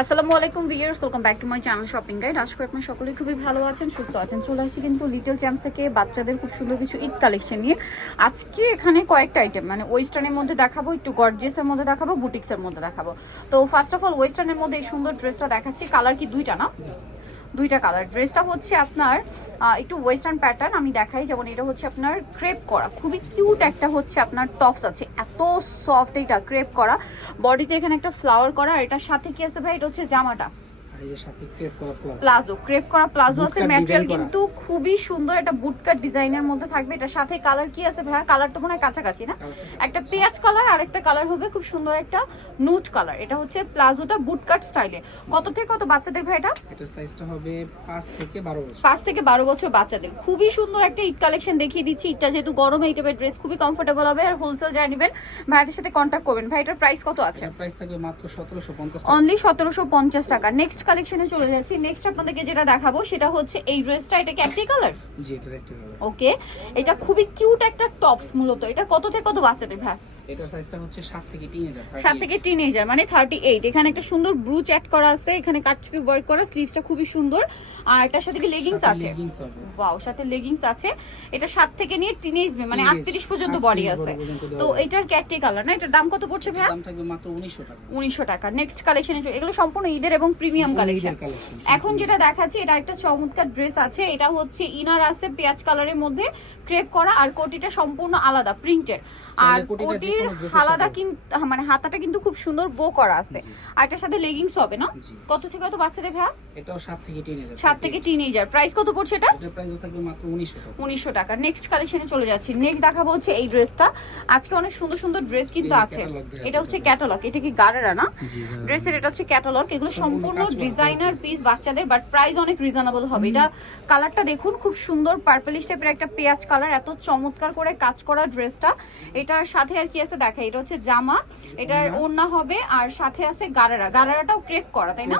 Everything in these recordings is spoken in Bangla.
আসসালামু আলাইকুম viewers, welcome back to my channel shopping guide. আশা করি আপনারা সকলেই খুবই ভালো আছেন, সুস্থ আছেন। চলে আসি কিন্তু লিটল চ্যাম্পস থেকে বাচ্চাদের খুব সুন্দর কিছু ঈদ কালেকশন নিয়ে। আজকে এখানে কয়েকটা আইটেম মানে ওয়েস্টার্নের মধ্যে দেখাবো, একটু গর্জিয়াসের মধ্যে দেখাবো, বুটিক্সের মধ্যে দেখাবো। তো ফার্স্ট অফ অল ওয়েস্টার্নের মধ্যে এই সুন্দর ড্রেসটা দেখাচ্ছি। কালার কি দুইটা না? দুইটা কালার। ড্রেসটা হচ্ছে আপনার একটু ওয়েস্টার্ন প্যাটার্ন আমি দেখাই। যেমন এটা হচ্ছে আপনার ক্রেপ করা, খুবই কিউট একটা হচ্ছে আপনার টপস আছে, এত সফট এটা ক্রেপ করা। বডিতে এখানে একটা ফ্লাওয়ার করা, আর এটার সাথে কি আছে ভাই? এটা হচ্ছে জামাটা প্লাজো, ক্রেপ করা প্লাজো আছে। ম্যাটেরিয়াল কিন্তু খুবই সুন্দর, একটা বুটকাট ডিজাইনের মধ্যে থাকবে। এটার সাথে কালার কি আছে ভাইয়া? কালার তো মনে হয় কাছাকাছি না? একটা পেঁয়াজ কালার আর একটা কালার হবে খুব সুন্দর একটা নুট কালার। এটা হচ্ছে প্লাজোটা বুটকাট স্টাইলে। কত থেকে কত বাচ্চাদের ভাই এটা? এটার সাইজটা হবে 5 থেকে 12 বছর। 5 থেকে 12 বছর বাচ্চাদের। খুবই সুন্দর একটা ঈদ কালেকশন দেখিয়ে দিচ্ছি। এটা যেহেতু গরমে এই টাইপের ড্রেস খুবই কমফোর্টেবল হবে। আর হোলসেল যারা নেবেন ভাইদের সাথে কন্ট্যাক্ট করবেন। ভাই এটার প্রাইস কত আছে? প্রাইস থাকবে মাত্র 1750 টাকা। অনলি 1750 টাকা। নেক্সট কালেকশনে চলে যাচ্ছি। নেক্সট আপনাদেরকে যেটা দেখাবো সেটা হচ্ছে এই ড্রেসটা। এটা কি একটি কালার? জি, এটা একটা কালার। ওকে, এটা খুবই কিউট একটা টপস মূলত। এটা কত থেকে কত বাচ্চাদের ভাই? এটার সাইজটা হচ্ছে 7 থেকে টিনেজার। 7 থেকে টিনেজার মানে 38। এখানে একটা সুন্দর ব্রুচ অ্যাড করা আছে, এখানে কাটচুপি ওয়ার্ক করা, স্লিভসটা খুবই সুন্দর। আর এটার সাথে কি লেগিংস আছে? ওয়াও, সাথে লেগিংস আছে। এটা 7 থেকে নিয়ে টিনেজ মানে 38 পর্যন্ত বডি আছে। তো এটার ক্যাটটি কালার না? এটার দাম কত পড়ছে ভাই? দাম থাকবে মাত্র 1900 টাকা। 1900 টাকা। নেক্সট কালেকশনে এগুলো সম্পূর্ণ ঈদের এবং প্রিমিয়াম কালেকশন। এখন যেটা দেখাচ্ছি এটা একটা চমৎকার ড্রেস আছে। এটা হচ্ছে ইনার আছে পেঁয়াজ কালারের মধ্যে ক্রেপ করা, আর কোটিটা সম্পূর্ণ আলাদা প্রিন্টের। আর কোটির আলাদা কিন্তু মানে হাতাটা কিন্তু খুব সুন্দর বো করা আছে। আর এটার সাথে লেগিংস হবে না? কত থেকে কত বাচ্চাদের ভাই? এটাও 7 থেকে টিনেজার। 7 থেকে টিনেজার। প্রাইস কত পড়ছে এটা? এটার প্রাইস থাকবে মাত্র 1900 টাকা। 1900 টাকা। নেক্সট কালেকশনে চলে যাচ্ছি। নেক্সট দেখাবো হচ্ছে এই ড্রেসটা। আজকে অনেক সুন্দর সুন্দর ড্রেস কিন্তু আছে। এটা হচ্ছে ক্যাটালগ। এটা কি গারারা না? ড্রেসের এটা হচ্ছে ক্যাটালগ। এগুলো সম্পূর্ণ ডিজাইনার পিস বাচ্চাদের, বাট প্রাইস অনেক রিজনেবল হবে। এটা কালারটা দেখুন, খুব সুন্দর পার্পলিশ টাইপের একটা পেঁয়াজ কালার, এত চমৎকার করে কাজ করা ড্রেসটা। এটার সাথে আর কি আছে দেখা, এটা হচ্ছে জামা, এটার ওড়না হবে, আর সাথে আছে গারারা। গারারাটাও ক্রেপ করা, তাই না?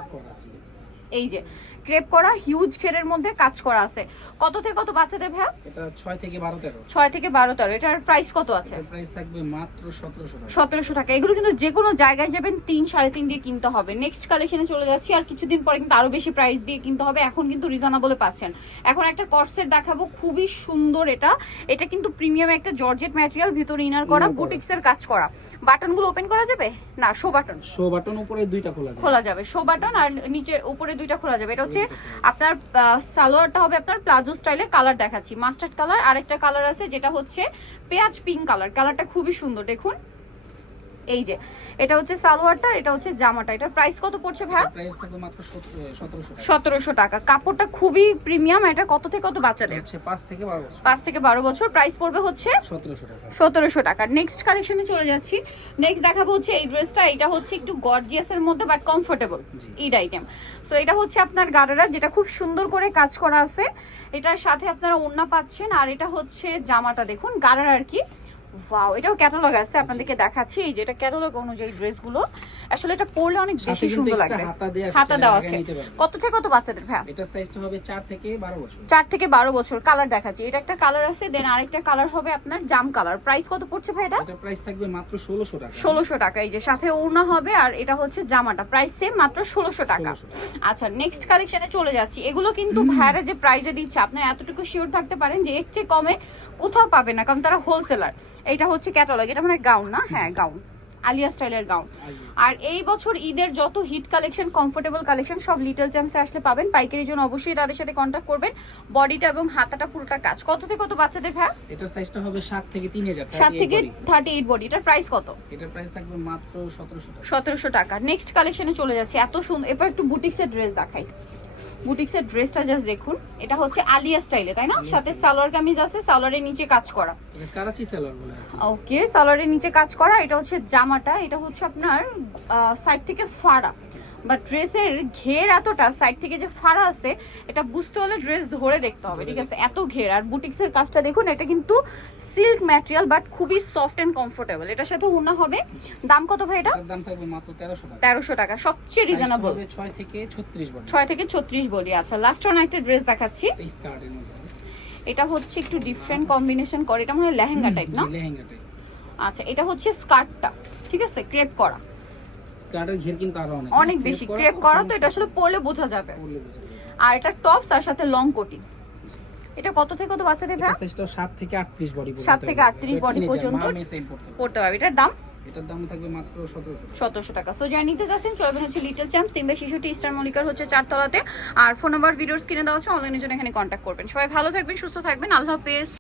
এই যে ক্রেপ করা হিউজ ঘেরের মধ্যে কাজ করা আছে। কত থেকে কত বাচ্চাদের ভাই? এটা 6 থেকে 12 13। 6 থেকে 12 13। এটার প্রাইস কত আছে? এর প্রাইস থাকবে মাত্র 1700 টাকা। 1700 টাকা। এগুলো কিন্তু যে কোনো জায়গায় যাবেন 3 3.5 দিয়ে কিনতে হবে। নেক্সট কালেকশনে চলে যাচ্ছি। আর কিছুদিন পরে কিন্তু আরো বেশি প্রাইস দিয়ে কিনতে হবে, এখন কিন্তু রিজনেবলে পাচ্ছেন। এখন একটা কটসেট দেখাবো, খুবই সুন্দর। এটা কিন্তু প্রিমিয়াম একটা জর্জেট ম্যাটেরিয়াল, ভিতরে ইনার করা, বুটিক্সের কাজ করা। বাটনগুলো ওপেন করা যাবে না? Show button. শো বাটন উপরে দুইটা খোলা যাবে। শো বাটন আর নিচে উপরে দুইটা খোলা যাবে। এটা হচ্ছে আপনার সালোয়ারটা হবে আপনার প্লাজো স্টাইলে। কালার দেখাচ্ছি মাস্টার্ড কালার, আরেকটা কালার আছে যেটা হচ্ছে পেঁয়াজ পিঙ্ক কালার। কালারটা খুবই সুন্দর দেখুন। এই যে এটা হচ্ছে সালোয়ারটা, এটা হচ্ছে জামাটা। এটার প্রাইস কত পড়ছে ভাই? প্রাইস থাকবে মাত্র 1700 টাকা। 1700 টাকা। কাপড়টা খুবই প্রিমিয়াম। এটা কত থেকে কত বাচ্চাদের? হচ্ছে 5 থেকে 12 বছর। 5 থেকে 12 বছর। প্রাইস পড়বে হচ্ছে 1700 টাকা। 1700 টাকা। নেক্সট কালেকশনে চলে যাচ্ছি। নেক্সট দেখাবো হচ্ছে এই ড্রেসটা। এটা হচ্ছে একটু গর্জিয়াসের মধ্যে but comfortable Eid item. So এটা হচ্ছে আপনার গারারা, যেটা খুব সুন্দর করে কাজ করা আছে। এটার সাথে আপনারা ওড়না পাচ্ছেন, আর এটা হচ্ছে জামাটা দেখুন গারারা আর কি। ওয়াও, এটাও ক্যাটালগ আছে, আপনাদেরকে দেখাচ্ছি। এই যে এটা ক্যাটালগ অনুযায়ী ড্রেসগুলো। আসলে এটা পরলে অনেক বেশি সুন্দর লাগবে। হাতা দেওয়া আছে। কত থেকে কত বাচ্চাদের ভাই? এটা সাইজটা হবে 4 থেকে 12 বছর। 4 থেকে 12 বছর। কালার দেখাচ্ছি। এটা একটা কালার আছে, দেন আরেকটা কালার হবে আপনার জাম কালার। প্রাইস কত পড়ছে ভাই এটা? এটা প্রাইস থাকবে মাত্র 1600 টাকা। 1600 টাকা। এই যে সাথে ওড়না হবে, আর এটা হচ্ছে জামাটা। প্রাইস সেম, মাত্র 1600 টাকা। আচ্ছা, নেক্সট কালেকশনে চলে যাচ্ছি। এগুলো কিন্তু ভাইরা যে প্রাইসে দিচ্ছে আপনারা এতটুকু শিওর থাকতে পারেন যে এর চেয়ে কমে কোথাও পাবে না, কারণ তারা হোলসেলার। এটা হচ্ছে ক্যাটালগ। এটা মানে গাউন না? হ্যাঁ, গাউন, আলিয়া স্টাইলের গাউন। আর এই বছর ঈদের যত হিট কালেকশন, কমফোর্টেবল কালেকশন সব লিটল চ্যাম্পসে আসলে পাবেন। পাইকারির জন্য অবশ্যই তাদের সাথে কন্ট্যাক্ট করবেন। বডিটা এবং হাতাটা পুরোটা কাজ। কত থেকে কত বাচ্চাদের ভাই? এটার সাইজটা হবে 7 থেকে 3000। 7 থেকে 38 বডি। এটার প্রাইস কত? এটার প্রাইস থাকবে মাত্র 1700 টাকা। 1700 টাকা। নেক্সট কালেকশনে চলে যাচ্ছে। এত সুন্দর। এবার একটু বুটিক্সের ড্রেস দেখাই। বুটিক্সের ড্রেসটা জাস্ট দেখুন। এটা হচ্ছে আলিয়া স্টাইলে, তাই না? সাথে সালোয়ার কামিজ আছে, সালোয়ারের নিচে কাজ করা। এটা করাচি সালোয়ার বলে। ওকে, সালোয়ারের নিচে কাজ করা। এটা হচ্ছে জামাটা। এটা হচ্ছে আপনার সাইড থেকে ফাড়া, বাট ড্রেসের ঘের এতটা সাইড থেকে যে ফাড়া আছে, এটা বুঝতে হলে ড্রেস ধরে দেখতে হবে, ঠিক আছে? এত ঘের। আর বুটিক্সের কাজটা দেখুন। এটা কিন্তু সিল্ক ম্যাটেরিয়াল বাট খুবই সফট এন্ড কমফোর্টেবল। এটার সাথে ওড়না হবে। দাম কত ভাই এটা? দাম থাকবে মাত্র 1300 টাকা। 1300 টাকা, সবচেয়ে রিজনেবল। 6 থেকে 36 বডি। 6 থেকে 36 বডি। আচ্ছা, লাস্ট ওয়ান একটা ড্রেস দেখাচ্ছি। এই স্কার্টের মধ্যে এটা হচ্ছে একটু ডিফারেন্ট কম্বিনেশন করে। এটা মনে হয় লেহেঙ্গা টাইপ না? লেহেঙ্গা টাইপ। আচ্ছা, এটা হচ্ছে স্কার্টটা, ঠিক আছে, ক্রেপ করা। স্কার্টের ঘের কিন্তু আরো অনেক অনেক বেশি ক্রেপ করা, তো এটা আসলে পরলে বোঝা যাবে। পরলে বোঝা যাবে। আর এটা টপস আর সাথে লং কোটি। এটা কত থেকে কত বাচ্চাদের ভাই? এটা সাইজটাও 7 থেকে 38 বডি পর্যন্ত। 7 থেকে 38 বডি পর্যন্ত পড়তে পারবে। এটার দাম এটার দাম থাকবে মাত্র 1700 টাকা। সো যারা নিতে যাচ্ছেন চলবেন হচ্ছে লিটল চ্যাম্প, সিম্বা শিশুটি, স্টার মল্লিকার হচ্ছে 4 তলাতে। আর ফোন নাম্বার ভিডিওস কিনে দেওয়া হচ্ছে, অনলাইনের জন্য এখানে কন্ট্যাক্ট করবেন। সবাই ভালো থাকবেন, সুস্থ থাকবেন, আল্লাহ হাফেজ।